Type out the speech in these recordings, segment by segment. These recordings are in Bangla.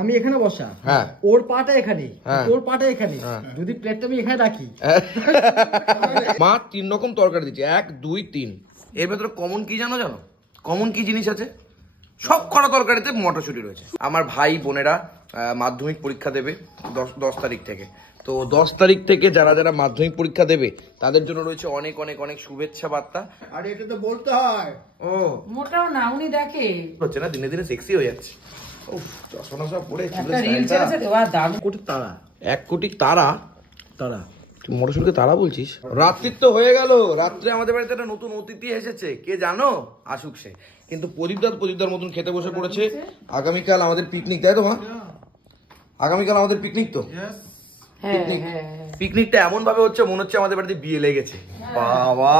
আমি এখানে বসা, ওর পাটা এখানে, ওর পাটা এখানে, যদি প্লেটটা আমি এখানে রাখি। মা 3 রকম তরকারি দিচ্ছে, 1 2 3। এর ভেতরে কমন কি জানো? কমন কি জিনিস আছে? সব কড়া তরকারিতে মটরশুঁটি রয়েছে। আমার ভাই বোনেরা মাধ্যমিক পরীক্ষা দেবে 10 তারিখ থেকে। তো 10 তারিখ থেকে যারা যারা মাধ্যমিক পরীক্ষা দেবে তাদের জন্য রয়েছে অনেক অনেক অনেক শুভেচ্ছা বার্তা। আর এটা তো বলতে হয়, ও মোটাও না, উনি দেখে হচ্ছে না, দিনে দিনে সেক্সি হয়ে যাচ্ছে। উফ, চশমা সব পরে একটা রিল ছেড়েছে দেওয়া দারুণ। কোটি তারা, 1 কোটি তারা। তারা তুই মটরশুঁটিকে তারা বলছিস? রাত্রির তো হয়ে গেল। রাত্রে আমাদের বাড়িতে একটা নতুন অতিথি এসেছে, কে জানো? আসুক সে। কিন্তু প্রদীপদার মতন খেতে বসে পড়েছে। আগামীকাল আমাদের পিকনিক, তাই তো মা? আগামীকাল আমাদের পিকনিক তো। পিকনিকটা এমন ভাবে হচ্ছে মনে হচ্ছে আমাদের বাড়িতে বিয়ে লেগেছে। বাবা,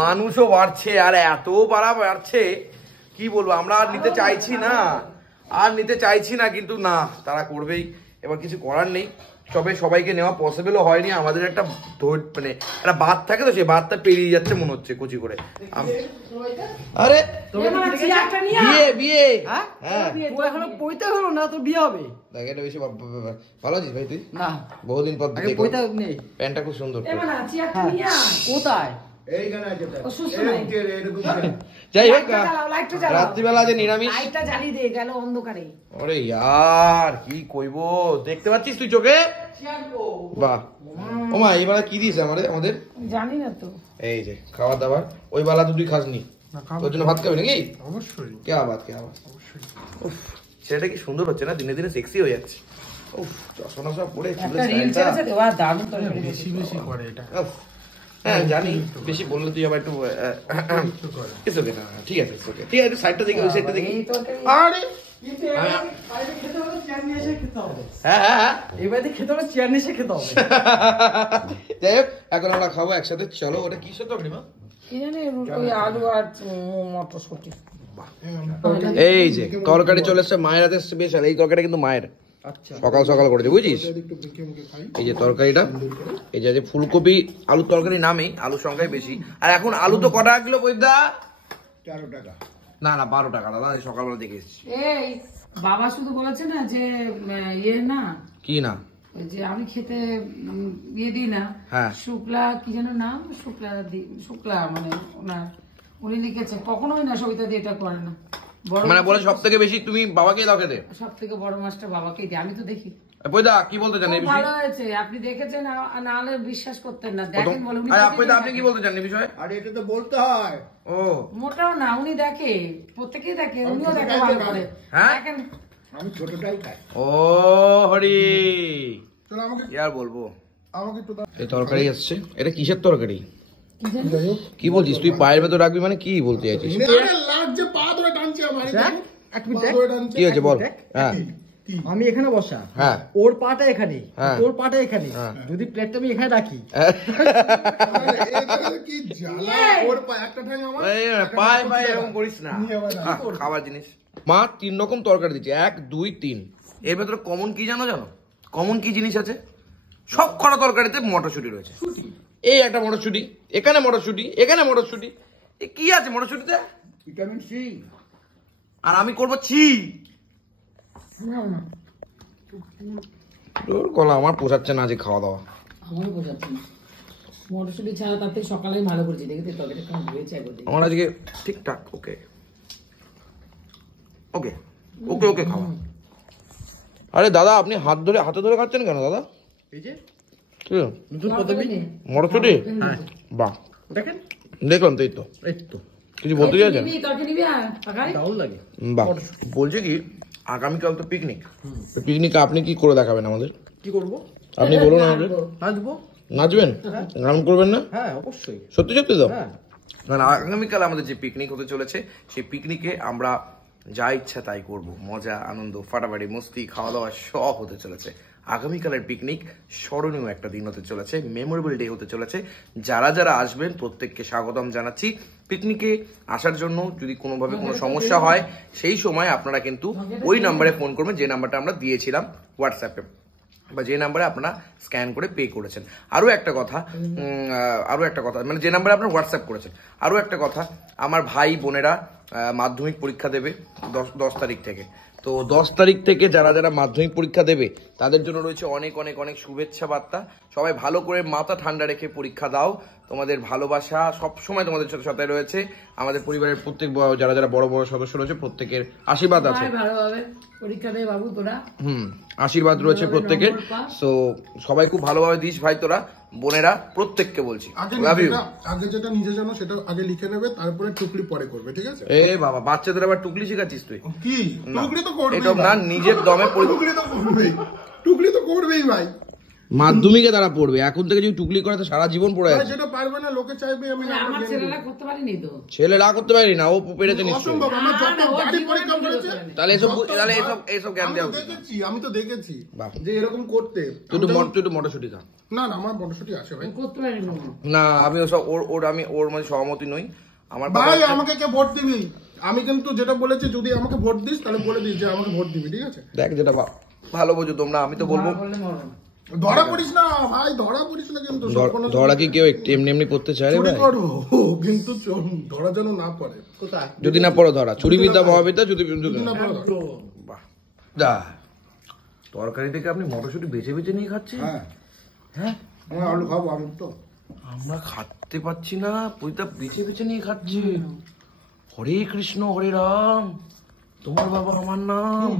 মানুষও বাড়ছে আর এত পাড়া বাড়ছে কি বলবো। আমরা আর নিতে চাইছি না, কিন্তু না, তারা করবেই। এবার কিছু করার নেই। তবে সবাইকে নেওয়া পসিবলও হয়নি। আমাদের একটা মানে একটা বাদ থাকে তো, সেই বাদটা পেরিয়ে যাচ্ছে মনে হচ্ছে কুচি করে। আরে বিয়ে এখনো পৈতে হলো না, তো বিয়ে হবে। দেখ, এটা বেশি ভালো আছিস ভাই তুই? না, বহুদিন পর পৈতে নেই। প্যান্টটা খুব সুন্দর। কোথায়? যাই হোক, রাত্রিবেলা যে নিরামিষ। আরে ইয়ার কি কইব, দেখতে পাচ্ছিস তুই চোখে? বাহ, ওমা এইবেলা কি দিয়েছে আমাদের জানি না তো। এই যে খাবার দাবার, ওই বেলা তো তুই খাসনি, তোর জন্য ভাত খাবি নাকি? অবশ্যই। কে আবাদ অবশ্যই। উফ, সেটা কি সুন্দর হচ্ছে না, দিনে দিনে সেক্সি হয়ে যাচ্ছে। উফ, চশমা সব পরে একটা রিল ছেড়েছে দেওয়া দারুণ। বেশি করে এটা। হ্যাঁ জানি, বেশি বললে তুই আবার একটু কিছু না। ঠিক আছে, ঠিক আছে, সাইডটা দেখি, ওই সাইডটা দেখি। আরে যাই হোক, এখন আমরা খাবো একসাথে। চলো, ওটা কি সত্য মা? আলু আর মটরশুঁটি। এই যে তরকারি চলে এসছে মায়ের হাতে স্পেশাল। এই তরকারি কিন্তু মায়ের সকাল সকাল করেছে, বুঝিস? এই যে তরকারিটা, এই যে ফুলকপি আলুর তরকারি নামেই, আলুর সংখ্যাই বেশি। আর এখন আলু তো কটা কিলো বৈদা? 13 টাকা। না 12 টাকা দাদা, সকালবেলা দেখে এসেছি। এই বাবা শুধু বলেছে না যে না কি না, যে আমি খেতে দিই না। শুক্লা কি যেন নাম, শুক্লা মানে ওনার, উনি লিখেছে কখনোই না সবিতা দিয়ে এটা করে না। মানে বলে সব থেকে বেশি তুমি বাবাকেই দাও খেতে? সব থেকে বড় মাছটা বাবাকেই দিই, আমি তো দেখি। বৈদা কি বলতে চান এই বিষয়ে? ভালো হয়েছে, আপনি দেখেছেন, না হলে বিশ্বাস করতেন না। দেখেন বলে আপনি কি বলতে চান এই বিষয়ে? আরে এটা তো বলতে হয়। ও মোটাও না, উনি দেখে, প্রত্যেকেই দেখে, উনিও দেখে ভালো করে। দেখেন আমি ছোটটাই খাই। ও হরি, চলো আমাকে কি আর বলবো। আমাকে তো এই তরকারি আসছে। এটা কিসের তরকারি? কি বলছিস তুই? পায়ের ভেতর রাখবি মানে কি বলতে চাইছিস? কি হয়েছে বল? আমি এখানে বসা, ওর পাটা এখানে, ওর পাটা এখানে, যদি প্লেটটা আমি এখানে রাখি। খাবার জিনিস মা 3 রকম তরকারি দিচ্ছে, 1 2 3। এর ভেতরে কমন কি জানো? কমন কি জিনিস আছে? সব কড়া তরকারিতে মটরশুঁটি রয়েছে। এই একটা মটরশুঁটি, এখানে মটরশুঁটি, এখানে মটরশুঁটি। কি আছে মটরশুঁটিতে? Vitamin C. আর আমি করবো ছি? গলা আমার পোষাচ্ছে না যে খাওয়া দাওয়া। আমারও পোষাচ্ছে না মটরশুঁটি ছাড়া। তার থেকে সকালে ভালো করেছি, দেখে তরকারি কেমন হয়েছে আমার আজকে ঠিকঠাক। ওকে ওকে ওকে ওকে খাওয়া। আরে দাদা, আপনি হাতে ধরে খাচ্ছেন কেন দাদা? এই যে নতুন পদ্ধতি মটরশুঁটি। বাহ, দেখেন, দেখলাম তো। এই তো কিছু বলতে চাইছেন? বাহ, বলছে কি আগামীকাল তো পিকনিক আপনি কি করে দেখাবেন আমাদের? কি করবো আপনি বলুন আমাদের। নাচবো। নাচবেন? গান করবেন না? হ্যাঁ অবশ্যই। সত্যি তো? কারণ আগামীকাল আমাদের যে পিকনিক হতে চলেছে, সেই পিকনিকে আমরা যা ইচ্ছা তাই করব। মজা, আনন্দ, ফাটাফাটি, মস্তি, খাওয়া দাওয়া সব হতে চলেছে। আগামীকালের পিকনিক স্মরণীয় একটা দিন হতে চলেছে, মেমোরেবল ডে হতে চলেছে। যারা যারা আসবেন প্রত্যেককে স্বাগতম জানাচ্ছি। পিকনিকে আসার জন্য যদি কোনোভাবে কোনো সমস্যা হয়, সেই সময় আপনারা কিন্তু ওই নাম্বারে ফোন করবেন, যে নাম্বারটা আমরা দিয়েছিলাম হোয়াটসঅ্যাপে। বা যে নাম্বারে আপনারা স্ক্যান করে পে করেছেন। আরও একটা কথা মানে যে নাম্বারে আপনারা হোয়াটসঅ্যাপ করেছেন। আরও একটা কথা, আমার ভাই বোনেরা মাধ্যমিক পরীক্ষা দেবে 10 তারিখ থেকে। তো 10 তারিখ থেকে যারা যারা মাধ্যমিক পরীক্ষা দেবে তাদের জন্য রয়েছে অনেক অনেক অনেক শুভেচ্ছা বার্তা। সবাই ভালো করে মাথা ঠান্ডা রেখে পরীক্ষা দাও। তোমাদের ভালোবাসা সবসময় তোমাদের সাথে সাথে রয়েছে। আমাদের পরিবারের প্রত্যেক যারা যারা বড় বড় সদস্য রয়েছে প্রত্যেকের আশীর্বাদ আছে। ভালোভাবে পরীক্ষা দে বাবু তোরা। আশীর্বাদ রয়েছে প্রত্যেকের। সো সবাই খুব ভালোভাবে দিস ভাই তোরা, বোনেরা প্রত্যেককে বলছি লাভ ইউ। আগে যেটা নিজে জানো সেটা আগে লিখে নেবে, তারপরে টুকলি পরে করবে, ঠিক আছে? এ বাবা, বাচ্চাদের আবার টুকলি শেখাচ্ছিস তুই? কি টুকলি তো করবেই, এটা না নিজের দমে টুকলি তো করবেই ভাই। মাধ্যমিকে তারা পড়বে, এখন থেকে যদি টুকলি করে তো সারা জীবন পড়ে আছে। যেটা পারবে না লোকে চাইবে আমি আমার ছেলেরা করতে পারেনি তো। ছেলেরা করতে পারেনি না, ও পেরেছে নিশ্চয়ই। অসম্ভব, আমার যত বাড়ি পরীক্ষা করেছে তাহলে এসব জ্ঞান দেওয়া আমি তো দেখেছি যে এরকম করতে। তুই একটু মটরশুটি খা। না আমার মটরশুটি আছে ভাই। করতে পারিনি না, আমি ওর মধ্যে সহমতি নই। আমার ভাই আমাকে কে ভোট দিবি? আমি কিন্তু যেটা বলেছি, যদি আমাকে ভোট দিস তাহলে বলে দিস যে আমাকে ভোট দিবি, ঠিক আছে? দেখ যেটা ভালো বোঝো তোমরা, আমি তো বলবো ধরা পড়িস না ভাই, ধরা পড়িস না কিন্তু। ধরা কি কেউ এমনি এমনি পড়তে চায় রে ভাই? কিন্তু ধরা যেন না পড়ে। কোথায়? যদি না পড়ো ধরা, চুরি বিদ্যা মহাবিদ্যা যদি না পড়ে বাহ দা তরকারি থেকে আপনি মটরশুটি বেছে বেছে নিয়ে খাচ্ছেন? হ্যাঁ আমরা আলু খাবো, আলু তো আমরা খাতে পাচ্ছি না, পুরিটা বেছে বেছে নিয়ে খাচ্ছি। হরে কৃষ্ণ হরে রাম, তোমার বাবা আমার নাম।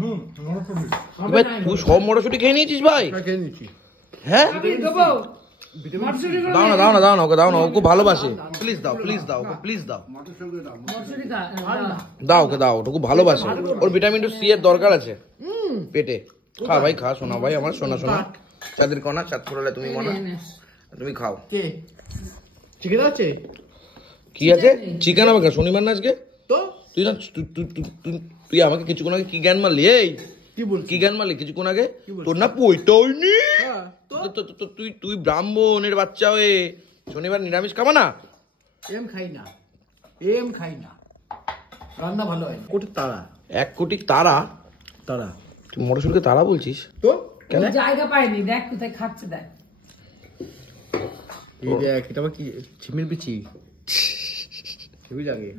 তুই সব মটরশুটি খেয়ে নিয়েছিস ভাই? খেয়ে নিচ্ছি। হ্যাঁ মটরশুটি দাও না ওকে দাও না, ও খুব ভালোবাসে। প্লিজ দাও প্লিজ দাও দাও ওকে দাও, ওটা খুব ভালোবাসে। ওর ভিটামিন সি এর দরকার আছে পেটে। খা ভাই খা, শোনা ভাই আমার, শোনা চাঁদের কণা, চাঁদ ফোরালে তুমি মনা, তুমি খাও। কে চিকেন আছে? কি আছে? চিকেন হবে শনিবার না আজকে? তো তুই না তুই আমাকে কিছুক্ষণ আগে কি জ্ঞান মারলি? এই কি জ্ঞান মারলি কিছুক্ষণ আগে? তোর না পইটা হয়নি? তুই ব্রাহ্মণের বাচ্চা হয়ে শনিবার নিরামিষ খাবা না? খাই না, রান্না ভালো হয়। কোটি তারা, 1 কোটি তারা। তুই মটরশুটিকে তারা বলছিস? তো জায়গা পাইনি, দেখ কোথায় খাচ্ছে দেখ। এই দেখ, এটা কি ঝিমির বিচি? লাগে।